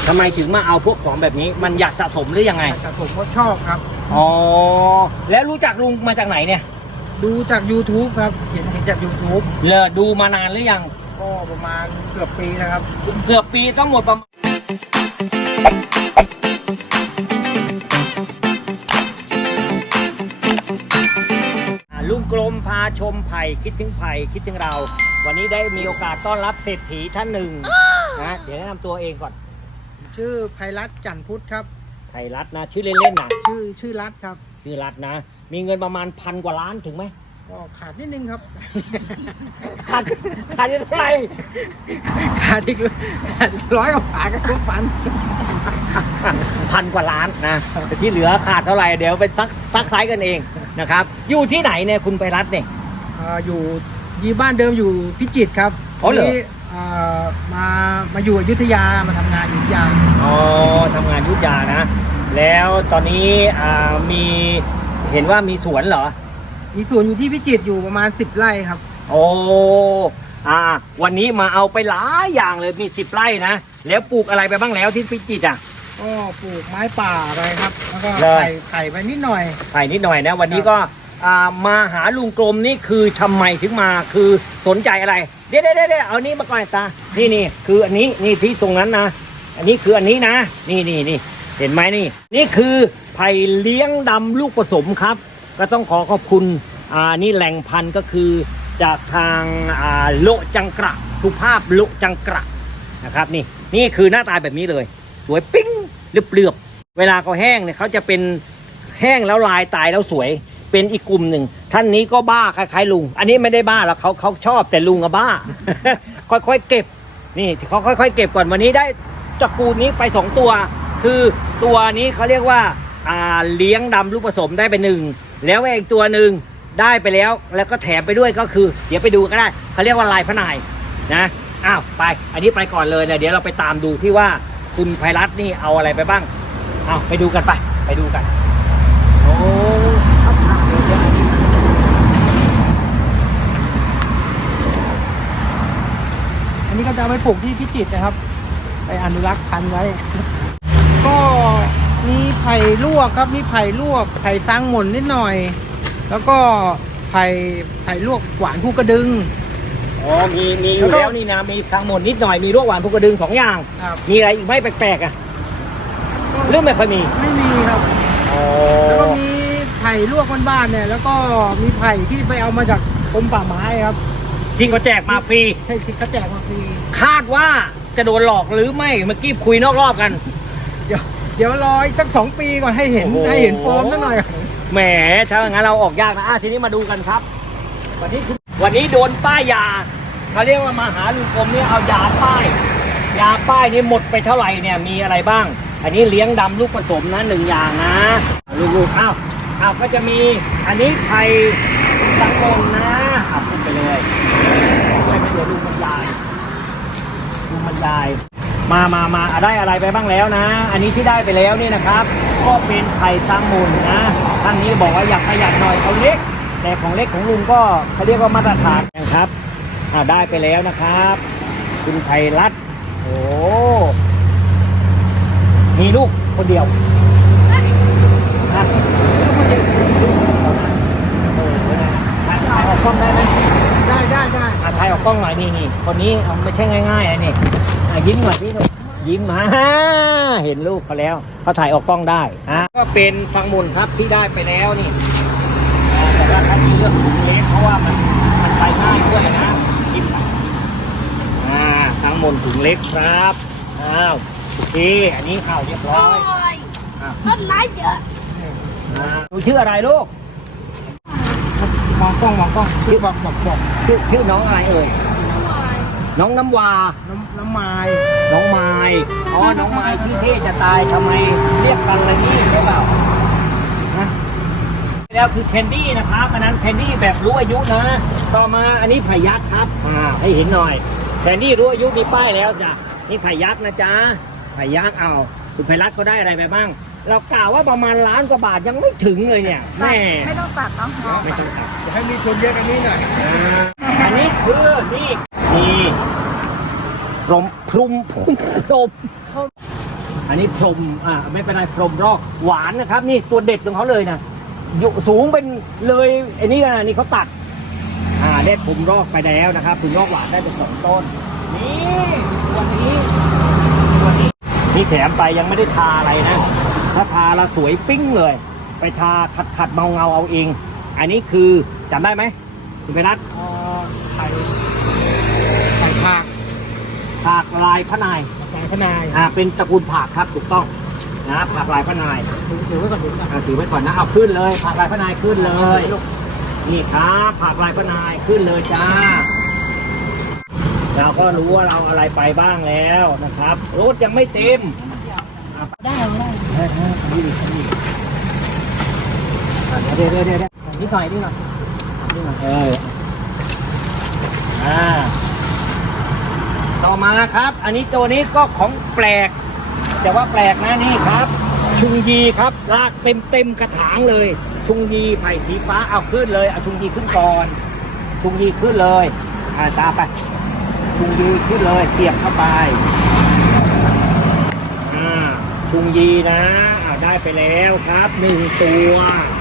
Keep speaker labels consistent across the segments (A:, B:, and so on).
A: ทำไมถึงมาเอาพวกของแบบนี้มันอยากสะสมหรือยังไง
B: สะสมเพราะชอบครับ
A: อ๋อแล้วรู้จักลุงมาจากไหนเนี่ย
B: ดูจาก YouTube ครับเห็นจาก YouTube
A: ดูมานานหรือยัง
B: ก็ประมาณเกือบปีนะครับ
A: เกือบปีต้องหมดประมาณลุงกลมพาชมไผ่คิดถึงไผ่คิดถึงเราวันนี้ได้มีโอกาสต้อนรับเศรษฐีท่านหนึ่งนะเดี๋ยวแนะนำตัวเองก่อน
B: ชื่อไพรัตน์จันทร์พุทธครับ
A: ไพรัตน์นะชื่อเล่นๆนะ
B: ชื่อรัตน์ครับ
A: ชื่อรัตน์นะมีเงินประมาณ1,000 กว่าล้านถึงไหม
B: ก็ขาดนิดนึงครับ
A: ขาดยังไง
B: ขาดอีก100 กว่าบาทก็ครบ
A: 1,000 กว่าล้านนะแต่ที่เหลือขาดเท่าไหร่เดี๋ยวไปซักไซส์กันเองนะครับอยู่ที่ไหนเนี่ยคุณไพรัตน์เนี่ย
B: อยู่บ้านเดิมอยู่พิจิตรครับ
A: อ๋อเหรอ
B: มาอยู่อยุธยามาทำงานอยู่อยุธยา
A: อ๋อทำงานอยุธยานะแล้วตอนนี้มีเห็นว่ามีสวนเหรอ
B: มีสวนอยู่ที่พิจิตรอยู่ประมาณ10 ไร่ครับ
A: โอ้วันนี้มาเอาไปหลายอย่างเลยมี10 ไร่นะแล้วปลูกอะไรไปบ้างแล้วที่พิจิตรอ่ะ
B: ก็ปลูกไม้ป่าไปครับแล้วก็ไผ่ไปนิดหน่อย
A: นะวันนี้ก็มาหาลุงกลมนี่คือทำไมถึงมาคือสนใจอะไรเดี๋ยวเอานี้มาก่อนตานี่คืออันนี้นี่ที่ตรงนั้นนะอันนี้คืออันนี้นะนี่เห็นไหมนี่คือไผ่เลี้ยงดำลูกผสมครับก็ต้องขอบคุณนี่แหล่งพันธุ์ก็คือจากทางโลจังกระสุภาพโลจังกระนะครับนี่คือหน้าตาแบบนี้เลยสวยปิ้งเรียบเวลาเขาแห้งเนี่ยเขาจะเป็นแห้งแล้วลายตายแล้วสวยเป็นอีกกลุ่มหนึ่งท่านนี้ก็บ้าคล้ายๆลุงอันนี้ไม่ได้บ้าแล้วเขาชอบแต่ลุงอะบ้า ค่อยๆเก็บนี่เขาค่อยๆเก็บก่อนวันนี้ได้ตระกูลนี้ไป2 ตัวคือตัวนี้เขาเรียกว่าเลี้ยงดำลูกผสมได้ไป1แล้วอีกตัวหนึ่งได้ไปแล้วก็แถมไปด้วยก็คือเดี๋ยวไปดูก็ได้เขาเรียกว่าลายพระนายนะไปอันนี้ไปก่อนเลยนะเดี๋ยวเราไปตามดูที่ว่าคุณไพรัตน์นี่เอาอะไรไปบ้างไปดูกันไปดูกันโอ้
B: อันนี้ก็จะเอาไปปลูกที่พิจิตรนะครับไปอนุรักษ์พันธุ์ไว้ก็มีไผ่ลวกครับมีไผ่ลวกไผ่ซังหม่นนิดหน่อยแล้วก็ไผ่ลวกหวานภูกระดึง
A: มีอยู่แล้วนี่นะมีซังหม่นนิดหน่อยมีลวกหวานภูกระดึง2 อย่างมีอะไรอีกไหมแปลกๆเรื่องไม่ค่อยมี
B: ครับแล้วก็มีไผ่ลวกบ้านๆเนี่ยแล้วก็มีไผ่ที่ไปเอามาจากกรมป่าไม้ครับ
A: ที่เขาแจกมาฟรี
B: ใช่เขาแจกมาฟรี
A: คาดว่าจะโดนหลอกหรือไม่เมื่อกี้คุยนอกรอบกัน
B: เดี๋ยวรออีกสัก2 ปีก่อนให้เห็นฟอร์มนิดหน่อย
A: แหมถ้างั้นเราออกยากนะทีนี้มาดูกันครับวันนี้โดนป้ายยาเขาเรียกว่ามาหาลุงกรมนี่เอายาป้ายนี่หมดไปเท่าไหร่เนี่ยมีอะไรบ้างอันนี้เลี้ยงดำลูกผสมนะ1 อย่างนะลูกก็จะมีอันนี้ไผ่สังกนนะพูดไปเลยไม่เดี๋ยวลุงบรรยายมาได้อะไรไปบ้างแล้วนะอันนี้ที่ได้ไปแล้วนี่นะครับก็เป็นไผ่ซังมูลนะท่านนี้บอกว่าอยากประหยัดหน่อยเอาเล็กแต่ของเล็กของลุงก็เขาเรียกว่ามาตรฐานนะครับได้ไปแล้วนะครับคุณไพรัตน์โอ้มีลูกคนเดียวถ่ายออกกล้องได้ไหม
B: ได้
A: ถ่ายออกกล้องหน่อยนี่คนนี้ไม่ใช่ง่ายๆนี่ยิ้มหน่อยพี่ลูกยิ้มเห็นลูกเขาแล้วเขาถ่ายออกกล้องได้ก็เป็นฟังมุนครับที่ได้ไปแล้วนี่แต่ว่าถ้ามีเรื่องถุงเล็กเพราะว่ามันใส่ง่ายด้วยนะยิ้มฟังมุนถุงเล็กครับโอเคอันนี้ข่าวเรียบร้อย
C: ต้นไม้เยอะ
A: หนูชื่ออะไรลูก
B: มองกล้องชื่อบอก
A: ชื่อน้องอะไรเอ่ยน้องน้ำวา
B: น้ำไม้
A: น้องไม้น้องไม้ชื่อเท่จะตายทำไมเรียกกันอะไรนี่ใช่เปล่าแล้วคือแคนดี้นะครับอันนั้นแคนดี้แบบรู้อายุนะต่อมาอันนี้ไผ่ยักษ์ครับให้เห็นหน่อยแคนดี้รู้อายุมีป้ายแล้วจ้ะนี่ไผ่ยักษ์นะจ๊ะไผ่ยักษ์คุณไพรัตน์ก็ได้อะไรไปบ้างเรากล่าวว่าประมาณ1 ล้านกว่าบาทยังไม่ถึงเลยเนี่ยแม่
C: ไม่ต้องตัดเนาะ
A: ไม่ต้องตัด
B: จะให้มีคนเยอะกันนี้หน่อย
A: อันนี้คือนี่พรมอันนี้พรมไม่เป็นไรพรมรอกหวานนะครับ นี่ตัวเด็ดของเขาเลยนะอยู่สูงเป็นเลยไอ้นี่กันนะนี่เขาตัดได้พรมรอกไปแล้วนะครับพรมรอกหวานได้เป็น2 ต้นนี่วันนี้นี่แถมไปยังไม่ได้ทาอะไรนะถ้าทาละสวยปิ้งเลย ไปทาขัดเงาเอาเอง อันนี้คือจำได้ไหมคุณไปนัด
B: ไข่ผัก
A: ผากลายพระนาย
B: ไข่พะนาย
A: เป็นตระกูลผากครับถูกต้องนะผากลายพระนาย
B: ถือไว้ก่อนถือไว้ก่อน
A: ถือไว้ก่อนนะเอาขึ้นเลยผากลายพระนายขึ้นเลยนี่ครับผากลายพระนายขึ้นเลยจ้าเราก็รู้ว่าเราอะไรไปบ้างแล้วนะครับรถยังไม่เต็ม
B: ได้ไม่ได้
A: นี่เดี๋ยวนิดหน่อยต่อมาครับ อันนี้ตัวนี้ก็ของแปลกแต่ว่าแปลกนะนี่ครับ ชุงยีครับลากเต็มกระถางเลย ชุงยีไผ่สีฟ้าเอาขึ้นเลยเอาชุงยีขึ้นก่อนชุงยีขึ้นเลยตามไปชุงยีขึ้นเลยเสียบเข้าไปชุงยีนะได้ไปแล้วครับ1 ตัว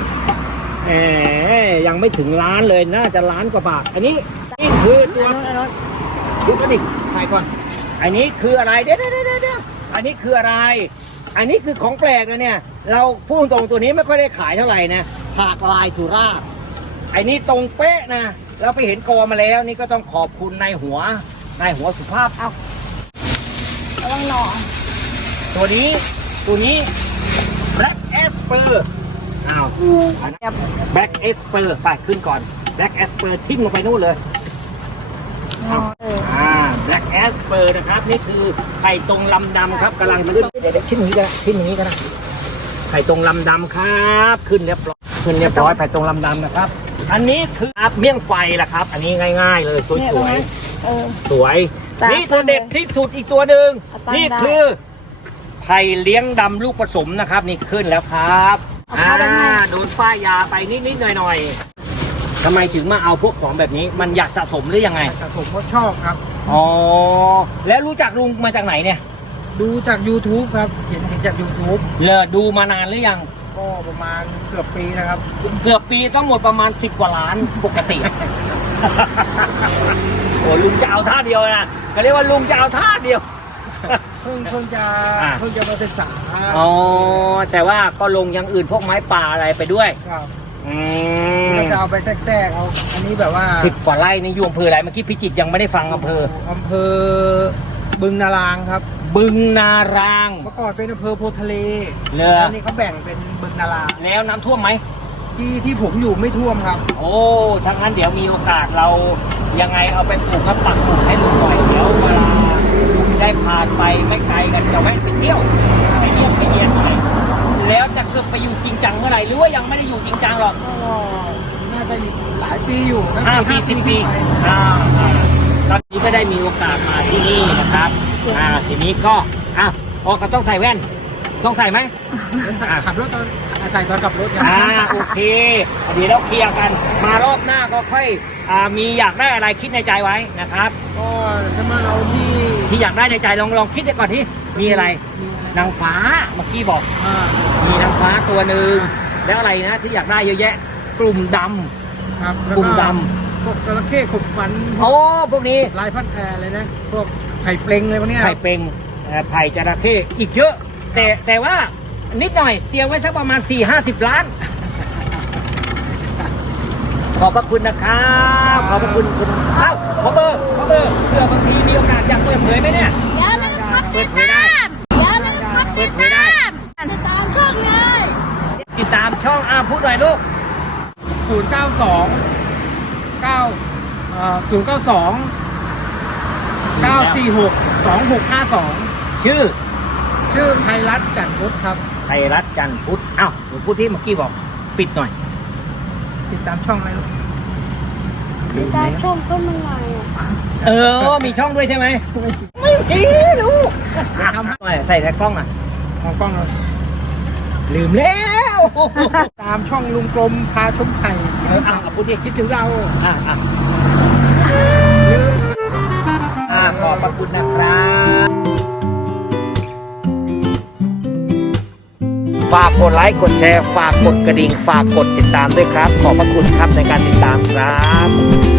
A: ยังไม่ถึงล้านเลยน่าจะล้านกว่าบาทอันนี้นี่คือตัวดูกระดิกถ่ายก่อนอันนี้คืออะไรเดี๋ยวอันนี้คืออะไรอันนี้คือของแปลกนะเนี่ยเราพูดตรงตัวนี้ไม่ค่อยได้ขายเท่าไหร่นะผากลายสุราษฎร์ไอ้นี่ตรงเป๊ะนะเราไปเห็นกอมาแล้วนี่ก็ต้องขอบคุณนายหัวสุภาพ
C: ระวังหนอน
A: ตัวนี้ Black Esper Black Esper ไปขึ้นก่อน Black Esper ทิ้งลงไปนู่นเลยBlack Esper นะครับนี่คือไข่ตรงลำดำครับกำลังขึ้นเดี๋ยวขึ้นอย่างนี้กันนะไข่ตรงลำดำครับขึ้นเรียบร้อยไข่ตรงลำดำนะครับอันนี้คือเมี่ยงไฟล่ะครับอันนี้ง่ายๆเลยสวยสวยนี่ตัวเด็ดที่สุดอีกตัวหนึ่งนี่คือไผ่เลี้ยงดำลูกผสมนะครับนี่ขึ้นแล้วครับโดนป้ายยาไปนิดหน่อยทำไมถึงมาเอาพวกของแบบนี้มันอยากสะสมหรือยังไง
B: สะสมเพราะชอบครับ
A: แล้วรู้จักลุงมาจากไหนเนี่ย
B: ดูจาก YouTube ครับเห็นจาก YouTube
A: ดูมานานหรือยัง
B: ก็ประมาณเกือบปีนะครับ
A: เกือบปีต้องหมดประมาณ10 กว่าล้านปกติโอ้ลุงจะเอาท่าเดียวนะก็เรียกว่าลุงจะเอาท่าเดียว
B: เพิ่งจะมาศึกษา
A: แต่ว่าก็ลงอย่างอื่นพวกไม้ป่าอะไรไปด้วย
B: ครับก็จะเอาไปแทรกเอาอันนี้แบบว่า
A: 10 กว่าไร่นี่อยู่อำเภออะไรเมื่อกี้พิจิตรยังไม่ได้ฟังอำเภอ
B: บึงนารางครับ
A: บึงนาราง
B: เมื่อก่อนเป็นอำเภอโพทะเล
A: แล้ว
B: นี่เขาแบ่งเป็นบึงนาราง
A: แล้วน้ำท่วมไหม
B: ที่ผมอยู่ไม่ท่วมครับ
A: โอ้ทั้งนั้นเดี๋ยวมีโอกาสเรายังไงเอาไปปลูกครับปักปลูกให้ลุงหน่อยเดี๋ยวเวลาได้ผ่านไปไม่ไกลกันจะแวะไปเที่ยวไปเยี่ยมหน่อยแล้วจะเกิดไปอยู่จริงจังเมื่อไหร่หรือว่ายังไม่ได้อยู่จริงจังหรอก
B: น่าจะหลายปีอยู่
A: 5 ปี 10 ปีตอนนี้ก็ได้มีโอกาสมาที่นี่นะครับทีนี้ก็ก็ต้องใส่แว่นต้องใส่ไหม
B: ขับรถตอนใส่ตอนขับรถ
A: โอเคเดี๋ยวเราเคลียร์กันมารอบหน้าก็ค่อยมีอยากได้อะไรคิดในใจไว้นะครับ
B: ก็จะมาเอา
A: ที่อยากได้ในใจลองคิดได้ก่อนที่มีอะไรนางฟ้าเมื่อกี้บอกมีนางฟ้าตัวหนึ่งแล้วอะไรนะที่อยากได้เยอะแยะกลุ่มดำ
B: ครับ
A: กลุ่มด
B: ำพวกจระเข้ขบฟัน
A: พวกนี้
B: ลายพัดแพรเลยนะพวกไผ่เปลงเลยพวกนี้
A: ไผ่เปลงไผ่จระเข้อีกเยอะแต่ว่านิดหน่อยเตรียมไว้สักประมาณ 40-50 ล้านขอบพระคุณนะครับขอบพระคุณคุณขอเบอร์เพื่อบางทีมีโอกาสอยากเปิดเผยไหมเนี่ย
C: อย่าลืมกดติดตามอย่าลืมกดติดตามติดตามช่องเลย
A: ติดตามช่องพูดหน่อยลูก
B: 092 ชื่อไพรัตน์จันทร์พุทธครับ
A: ไพรัตน์จันทร์พุทธหนูพูดที่เมื่อกี้บอกปิดหน่อย
B: ติดตามช่องอะไรลูก
C: ติดตามช่องก็มันไง
A: มีช่องด้วยใช่ไหมไม่มีลูกใส่แต่กล้อง
B: ของกล้องเลย
A: ลืมแล้ว
B: ตามช่องลุงกลมพาชมไข่
A: พูดที่
B: คิดถึงเรา
A: ขอบพระคุณนะครับฝากกดไลค์กดแชร์ฝากกดกระดิ่งฝากกดติดตามด้วยครับขอบพระคุณครับในการติดตามครับ